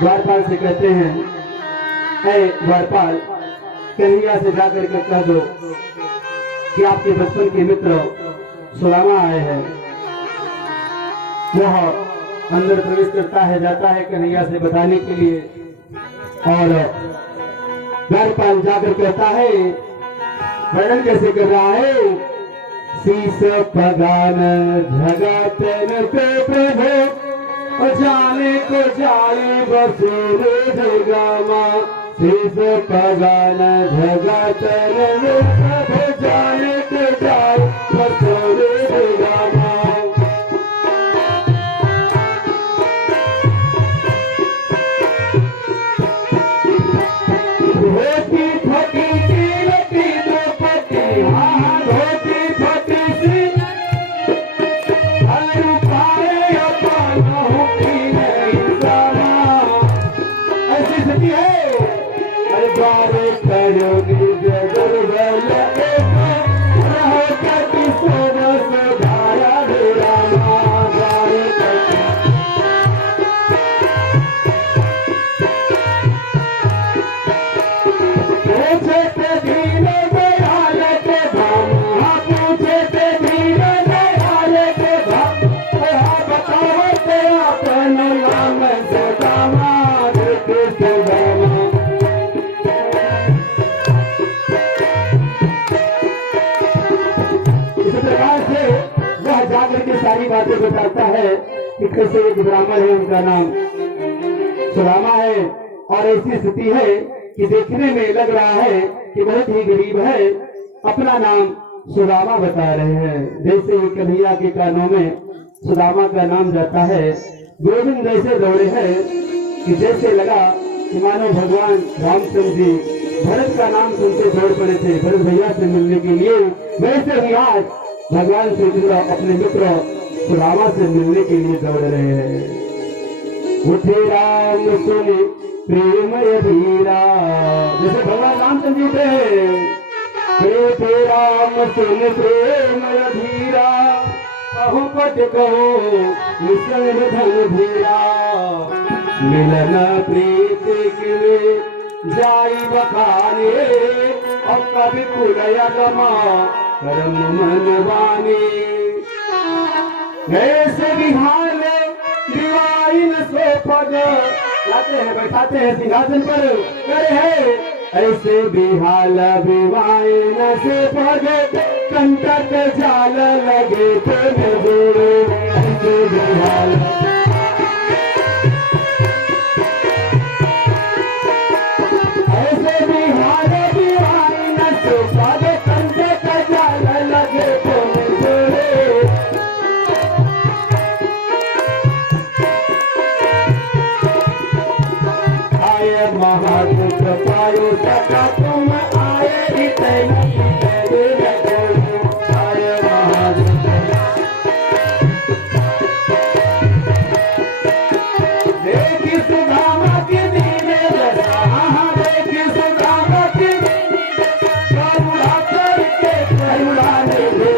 द्वारपाल से कहते हैं, ऐ द्वारपाल, कन्हैया से जाकर के कह दो कि आपके बचपन के मित्र सुदामा आए हैं। वह अंदर प्रवेश करता है, जाता है कन्हैया से बताने के लिए, और द्वारपाल जाकर कहता है, वर्णन कैसे कर रहा है, शीस पगान झगतन पे प्रभु जाने को जाए बसूरे जगामा। शीस पगान झगतन पे प्रभु जाने को जाए बसूरे जगामा। धोती फटी सी लटी द्रौपदी, हाँ धोती फटी सी हर पाए अपन हुकी नहीं समा। ऐसी स्थिति है, अरे द्वारे करोगी दुर्बल रहो कति सोना सुधारा रामा। द्वारे पूछे ते दीन दयाल के धाम, हाँ पूछे ते दीन दयाल के धाम, बताओ ते अपन नाम सुदामा के सुदामा। इस प्रकार से वह जाकर के सारी बातें बताता है कि कैसे एक ब्राह्मण है, उनका नाम सुदामा है, और ऐसी स्थिति है कि देखने में लग रहा है कि बहुत ही गरीब है, अपना नाम सुदामा बता रहे हैं। जैसे ही कन्हैया के कानों में सुदामा का नाम जाता है, गोविंद ऐसे दौड़े हैं कि जैसे लगा कि मानो भगवान रामचंद्र जी भरत का नाम सुनते दौड़ पड़े थे भरत भैया से मिलने के लिए, वैसे ही आज भगवान श्री कृष्ण अपने मित्र सुदामा से मिलने के लिए दौड़ रहे हैं। उठे राम सुने प्रेमय धीरा, जैसे भगवान रामचंद्र जी थे, राम सुन प्रेमय धीरा, कहूँ पट कहो निसंग धन धीरा। मिलन प्रीति किले जाई बखाने, और कभी पुरया गमा करम मन बानी। ऐसे बिहार में दिवाई न सो पद, लाते हैं बैठाते हैं सिंहासन पर, करे है ऐसे बिहाल विवाह न से पद, कंटक जाल लगे तो जोड़े। ऐसे बिहाल ऐसे बिहाल विवाह न से पद, कंटक जाल लगे तो जोड़े। महादुख पायो सका तुम आए इतनी देर आए महादुख। देखी सुदामा की दीन दशा, देखी सुदामा की करुणा करके करुणाने दे।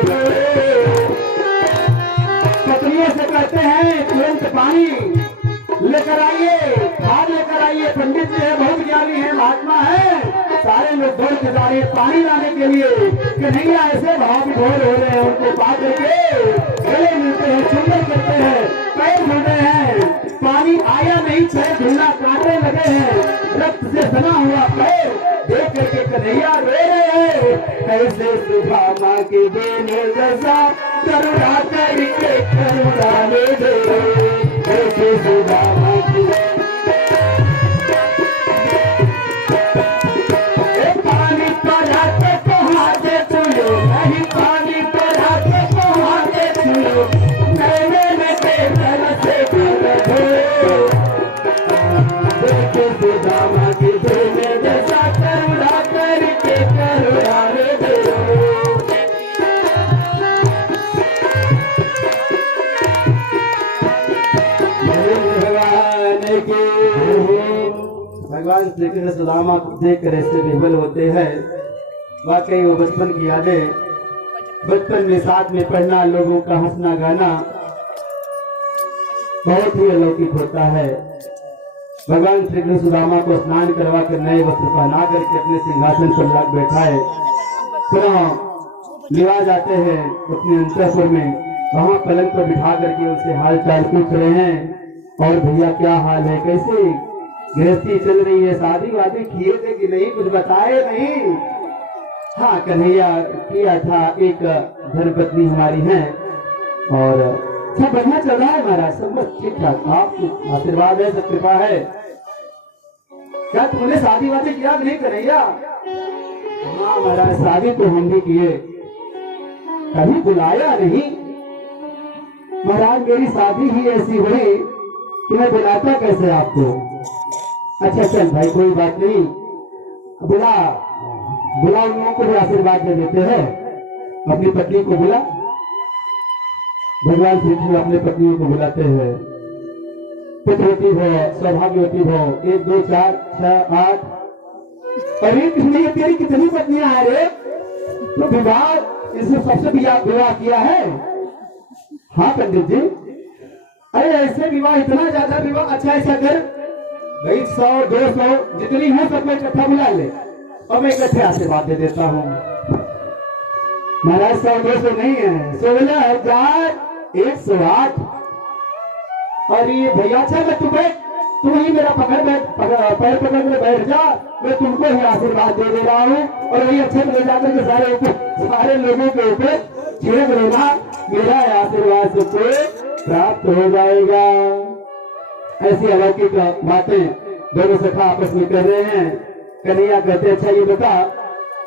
पत्नियों से कहते हैं तुरंत पानी लेकर आइए, खाद लेकर आइए। पंडित जी है, बहुत ज्ञानी है, महात्मा है, सारे लोग दौड़ के जा रहे हैं पानी लाने के लिए। कन्हैया ऐसे भाव विभोर हो रहे हैं, उनको पा करके गले मिलते हैं, चुम्बन करते हैं, पैर धुल रहे हैं। पानी आया नहीं, छह धुलना कांटे लगे हैं, रक्त से सना हुआ पैर देख करके कन्हैया रो रहे हैं। ऐसे सुदामा के देने दशा, करुणा करके करुणाने दे। ऐसे सुदामा की पानी पढ़ाते तो हाथे छुलो, नहीं पानी पढ़ाते तो हाथे छुलो, मैंने में तेल से कर धो। देखे सुदामा की देने दशा, करुणा करके करुणाने दे। भगवान श्री कृष्ण सुदामा को देख कर ऐसे विह्वल होते हैं। वाकई वो बचपन की यादें, बचपन में साथ में पढ़ना, लोगों का हंसना गाना बहुत ही अलौकिक होता है। भगवान श्री कृष्ण सुदामा को स्नान करवा कर नए वस्त्र पहना करके अपने सिंहासन पर लग बैठाए। पुनः लिवा जाते हैं अपने अंतःपुर में, वहां पलंग पर बिठा करके उनसे हाल चाल पूछ रहे हैं। और भैया क्या हाल है, कैसे गृहस्थी चल रही है, शादी वादी किए थे कि नहीं, कुछ बताए नहीं। हाँ कन्हैया किया था, एक धर्मपत्नी हमारी है और सब बढ़िया चल रहा है महाराज, सब बस ठीक ठाक। आपको आशीर्वाद है, सब कृपा है। क्या तुमने शादी वादी किया नहीं कन्हैया? हाँ महाराज शादी तो हम भी किए, कभी बुलाया नहीं महाराज। मेरी शादी ही ऐसी हुई कि मैं बुलाता कैसे आपको। अच्छा चल भाई कोई बात नहीं, बुला बुला, उन लोगों को भी आशीर्वाद दे देते हैं। अपनी पत्नी को बुला, भगवान श्री कृष्ण अपने पत्नियों को बुलाते हैं। पुत्रवती भव, सौभाग्यवती भव, 1 2 4 6 8। अरे कृष्ण ये तेरी कितनी पत्नियां हैं रे? तो विवाह इसने सबसे विवाह किया है? हाँ पंडित जी। अरे ऐसे विवाह, इतना ज्यादा विवाह। अच्छा ऐसा कर भाई 100 200 जितनी है सब मैं इकट्ठा बुला ले और मैं इकट्ठे आशीर्वाद दे देता हूँ। महाराज 100 200 नहीं है, 16,108। और ये भैया अच्छा मैं तुम्हें, तुम ही मेरा पैर पकड़ के बैठ जा, मैं तुमको ही आशीर्वाद दे दे रहा हूँ। और वही अच्छे ले जाकर के सारे लोगों के ऊपर छिड़क लेना, मेरा आशीर्वाद सबको प्राप्त हो जाएगा। ऐसी अलौकिक बातें दोनों सखा आपस में कर रहे हैं। कन्हैया कहते अच्छा ये बता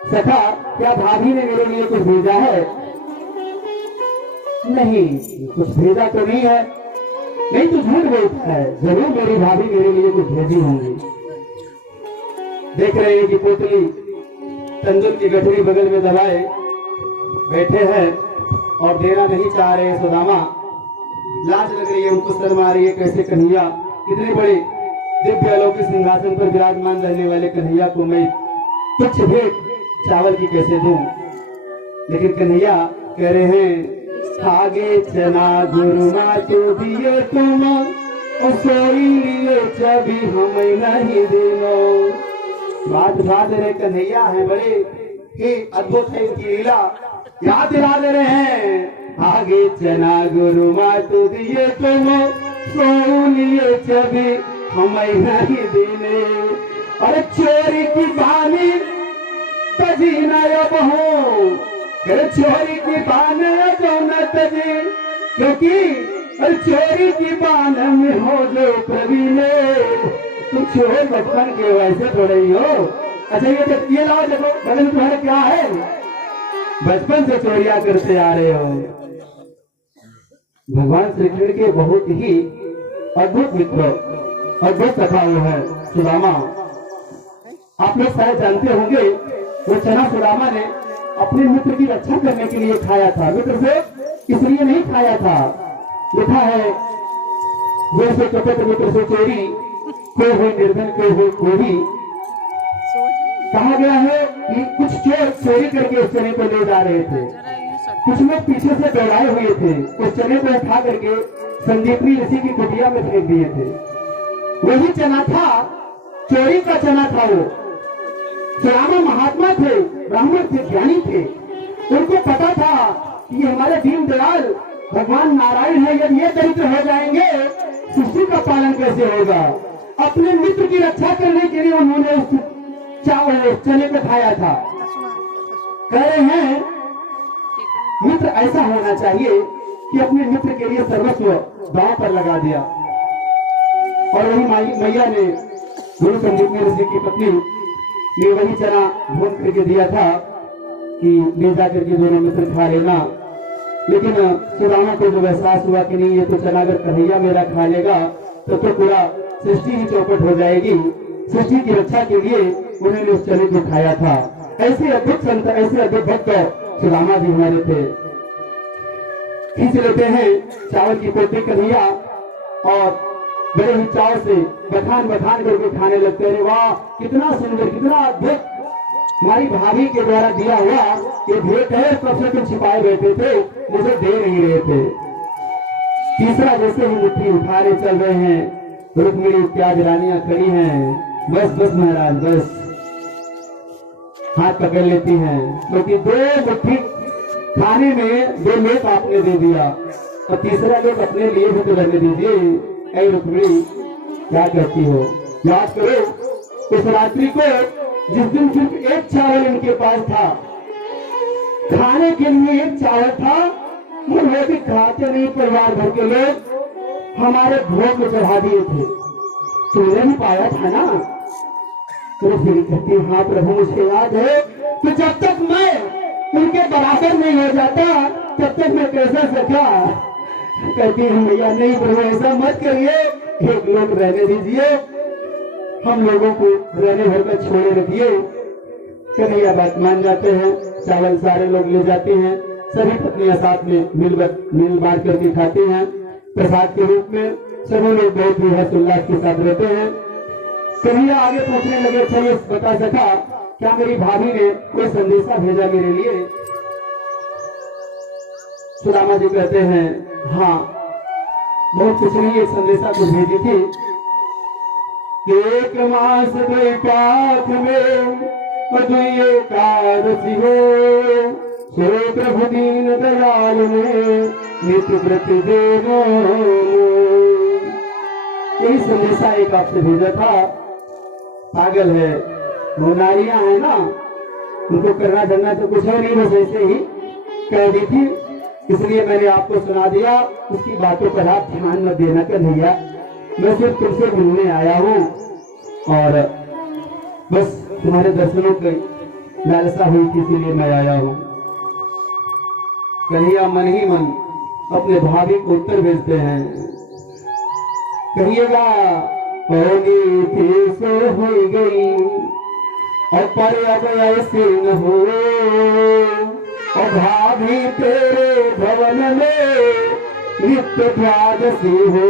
सखा, क्या भाभी ने मेरे लिए कुछ भेजा है? नहीं कुछ भेजा तो नहीं है। नहीं तू झूठ बोलता है, जरूर मेरी भाभी मेरे लिए कुछ भेजी होंगी। देख रहे हैं कि पोतली तंदूर की गठरी बगल में दबाए बैठे हैं और देना नहीं चाह रहे हैं। सुदामा लाज लग रही है, उनको शर्म आ रही है। कैसे कन्हैया कितने बड़े दिव्य अलौकिक सिंहासन पर विराजमान रहने वाले कन्हैया को मैं तुच्छ भेंट चावल की कैसे दूं? लेकिन कन्हैया कह रहे हैं आगे चना गुरु मातु दिए तुम सोई लिए छवि हमें नहीं देनो। बात रहे कन्हैया है बड़े ही अद्भुत है इनकी लीला, याद दिला दे रहे हैं। आगे चना गुरु मातु दिए तुम सोई लिए छवि हमें नहीं देने। अरे चोरी की बानी तजी नया बहो, चोरी की बान जो न तजी, क्योंकि चोरी की बान में हो जो प्रवीण। तुम चोर बचपन के वैसे थोड़े ही हो। अच्छा ये लाओ देखो बगल में तुम्हारे क्या है, बचपन से चोरियां करते आ रहे हो। भगवान श्री कृष्ण के बहुत ही अद्भुत मित्र, अद्भुत सखा वो है सुदामा। आप लोग शायद जानते होंगे वो चना सुदामा ने अपने मित्र की रक्षा करने के लिए खाया था। मित्र से इसलिए नहीं खाया था, लिखा है जैसे कपट मित्र से चोरी को हो निर्धन को हो कोरी। कहा गया है कि कुछ चोर चोरी करके उस चने को ले जा रहे थे, कुछ लोग पीछे से दौड़ाए हुए थे, उस चने को उठा करके संदीपनी ऋषि की कुटिया में फेंक दिए थे। वही चना था, चोरी का चना था। वो सुदामा महात्मा थे, ब्राह्मण थे, ज्ञानी थे। उनको पता था कि हमारे दीन दयाल भगवान नारायण है, यदि ये दरिद्र हो जाएंगे सृष्टि का पालन कैसे होगा। अपने मित्र की रक्षा करने के लिए उन्होंने उस चावल उस चने को खाया था। कह रहे हैं मित्र ऐसा होना चाहिए कि अपने मित्र के लिए सर्वस्व दांव पर लगा दिया। और वही मैया ने गुरु संदीपनी ऋषि की पत्नी ने वही चना भून करके दिया था कि ले जाकर के दोनों मित्र खा लेना। लेकिन सुदामा को जब एहसास हुआ कि नहीं ये तो चना अगर कन्हैया मेरा खा लेगा तो पूरा सृष्टि ही चौपट हो जाएगी। सृष्टि की रक्षा के लिए उन्होंने उस चने को खाया था। ऐसे अद्भुत संत, ऐसे अद्भुत भक्त सुदामा जी हमारे थे। खींच लेते हैं चावल की पोटली कन्हैया और बड़े ही चाव से बखान करके खाने लगते हैं। वाह कितना सुंदर, कितना अद्भुत हमारी भाभी के द्वारा दिया हुआ ये भेंट है। सबसे तुम छिपाए बैठे थे, मुझे दे नहीं रहे थे। तीसरा जैसे ही मुट्ठी उठा रहे चल रहे हैं, रुक्मिणी इत्यादि रानियां खड़ी हैं। बस बस महाराज बस, हाथ पकड़ लेती हैं, क्योंकि दो मुट्ठी खाने में 2 लोग आपने दे दिया और तीसरा लोग अपने लिए भी तो करने दीजिए। ऐ रुक्मिणी क्या कहती हो? याद करो उस रात्रि को जिस दिन सिर्फ एक चावल इनके पास था, खाने के लिए एक चावल था, वो भी खाते नहीं, परिवार भर के लोग हमारे भोग में चढ़ा दिए थे, तुमने भी पाया था ना? तो फिर कहती हाँ प्रभु मुझे याद है, तो जब तक मैं उनके बराबर नहीं हो जाता तब तक मैं कैसे सका? कहती हूँ भैया नहीं प्रभु ऐसा मत करिए, एक लोग रहने दीजिए, हम लोगों को रहने भर कर छोड़े रखिए। कन्हैया बात मान जाते हैं, चावल सारे लोग ले जाते हैं, सभी पत्नियां साथ में मिल बांट करके खाते हैं प्रसाद के रूप में। सभी लोग बहुत ही हर्षोल्लास के साथ रहते हैं। कन्हैया आगे पूछने लगे, अच्छा ये बता सका क्या मेरी भाभी ने कोई संदेशा भेजा मेरे लिए? सुदामा जी कहते हैं हाँ बहुत कुछ नहीं, एक संदेशा को भेजी थी। एक मास पाठ में एकादशी हो, सो प्रभु दीन दयाल में नित्य प्रति देनो। यही संदेशा एक आपसे भेजा था। पागल है, वो नारियां है ना, उनको करना धरना तो कुछ है नहीं, बस ऐसे ही कह दी थी, इसलिए मैंने आपको सुना दिया। उसकी बातों पर आप ध्यान मत देना कन्हैया, मैं सिर्फ तुमसे मिलने आया हूँ और बस तुम्हारे दर्शनों की लालसा हुई थी, इसीलिए मैं आया हूँ। कन्हैया मन ही मन अपने भाभी को उत्तर भेजते हैं, कहिएगा होनी थी सो हो गई और पर अब ऐसे न हो, और भाभी तेरे भवन में नित्य द्वादशी हो,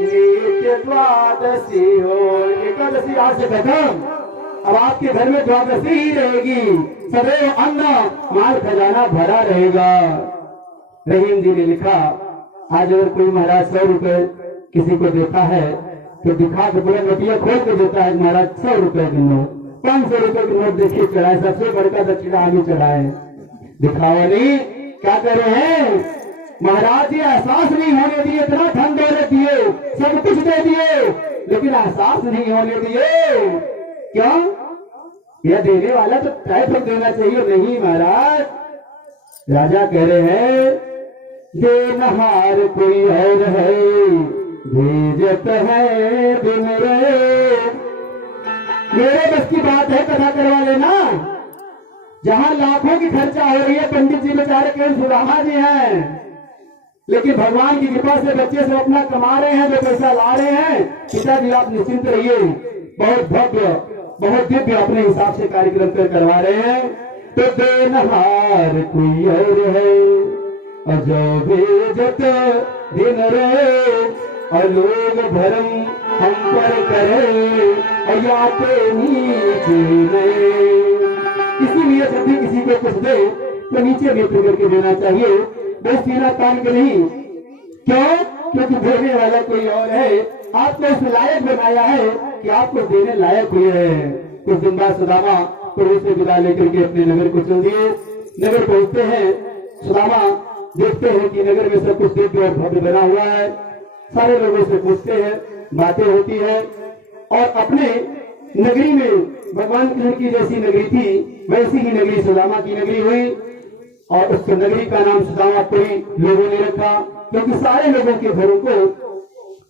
नित्य द्वादशी हो। एकादशी आज से खत्म, अब आपके घर में द्वादशी ही रहेगी, सदैव अन्न माल खजाना भरा रहेगा। रहीम जी ने लिखा, आज अगर कोई महाराज 100 रुपए किसी को देता है तो दिखा के पूरा नोटिया खोल के देता है, महाराज 100 रुपए के नोट, 500 रुपए के नोट देखिए चढ़ाए, सबसे बड़का दक्षिणा हमें चढ़ाए, दिखावा नहीं। क्या कर रहे हैं महाराज? ये एहसास नहीं होने दिए, इतना धन दौलत दिए, सब कुछ दे दिए, लेकिन एहसास नहीं होने दिए। क्यों? यह देने वाला तो तय पर देना चाहिए। नहीं महाराज, राजा कह रहे हैं देनहार कोई और है, भेजत है दिन रे। मेरे बस की बात है, कथा करवा लेना। जहां लाखों की खर्चा हो रही है, पंडित जी बेचारे केवल सुदामा जी हैं, लेकिन भगवान की कृपा से बच्चे सब अपना कमा रहे हैं, जो पैसा ला रहे हैं। पिताजी आप निश्चिंत रहिए, बहुत भव्य बहुत दिव्य अपने हिसाब से कार्यक्रम करवा रहे हैं। तो देनहार कोई और है, अजो भेजत दिन रे, और लोग भरम हम पर करे, और याते नीचे नहीं। इसीलिए जब भी किसी को कुछ दे तो नीचे नेत्र करके देना चाहिए, बस सीना तान के नहीं। क्यों? क्योंकि देने वाला कोई और है, आपको इस लायक बनाया है कि आपको देने लायक हुए हैं। कुछ दिन बाद सुदामा प्रभु से विदा लेकर के अपने नगर को चल दिए। नगर पहुंचते हैं, सुदामा देखते हैं कि नगर में सब कुछ दिव्य और भव्य बना हुआ है। सारे लोगों से पूछते हैं, बातें होती है, और अपने नगरी में भगवान कृष्ण की जैसी नगरी थी वैसी ही नगरी सुदामा की नगरी हुई, और उस नगरी का नाम सुदामापुरी लोगों ने रखा, क्योंकि सारे लोगों के घरों को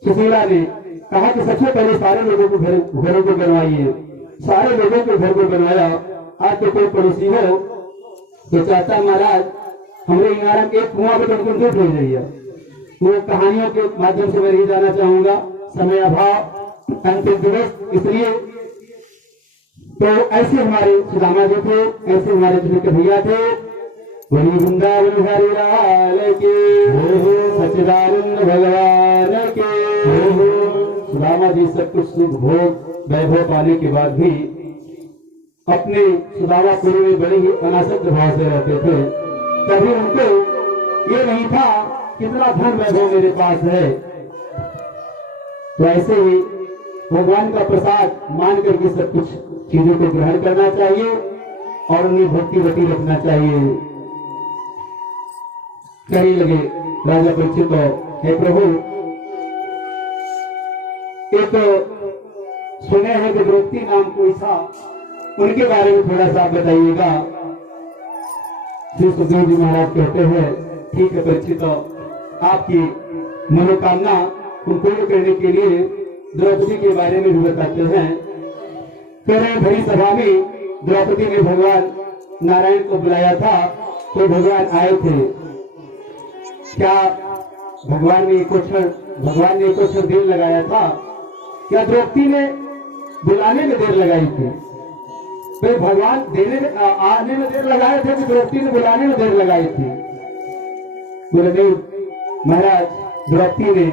सुशीला ने कहा कि सबसे पहले सारे लोगों को घरों को बनवाइए। सारे लोगों को घर को बनवाया। आज तो कोई पड़ोसी हो तो चाहता है महाराज हमारे यहाँ एक कुआं पे तुमको दूध भेज रही है। वो कहानियों के माध्यम से मैं नहीं जाना चाहूंगा, समय अभाव, अंतिम दिवस, इसलिए तो ऐसे हमारे सुदामा जी थे, ऐसे हमारे कृष्ण भैया थे। वही वृंदावन हरि लाल के, सच्चिदानंद भगवान के। सुदामा जी सब कुछ सुख भोग वैभव पाने के बाद भी अपने सुदामापुरी में बड़े ही अनासक्त भाव से रहते थे। कभी उनको ये नहीं था कितना धन वैभव मेरे पास है, तो ऐसे ही भगवान का प्रसाद मान करके सब कुछ चीजों को ग्रहण करना चाहिए और उन्हें भक्तिवती रखना चाहिए। कहने लगे राजा परीक्षित को, हे प्रभु, एक सुने हैं कि द्रौपदी नाम कोई था, उनके बारे में थोड़ा सा बताइएगा। श्री सुखदेव जी महाराज कहते हैं, ठीक है परीक्षित, आपकी मनोकामना को पूर्ण करने के लिए द्रौपदी के बारे में भी बताते हैं। फिर भरी सभा में द्रौपदी ने भगवान नारायण को बुलाया था, तो भगवान आए थे। क्या भगवान ने कुछ देर लगाया था? क्या द्रौपदी ने बुलाने में देर लगाई थी? भाई भगवान आने में देर लगाए थे कि द्रौपदी ने बुलाने में देर लगाई थी? बोले नहीं महाराज, द्रौपदी ने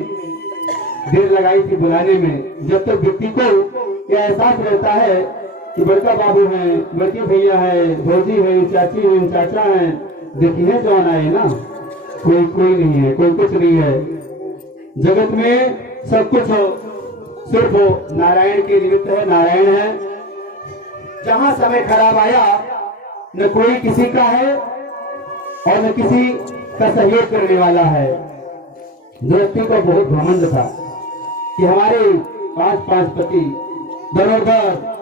देर लगाई थी बुलाने में। जब तक व्यक्ति को यह एहसास रहता है कि बड़का बाबू है, बड़के भैया है, भौजी है, चाची है, चाचा है, देखिए जवान आए ना, कोई नहीं है, कोई कुछ नहीं है। जगत में सब कुछ सिर्फ नारायण के निमित्त है, नारायण है। जहां समय खराब आया, न कोई किसी का है और न किसी का सहयोग करने वाला है। द्रौपदी को बहुत घमंड था कि हमारे 5 पति, धनुर्धर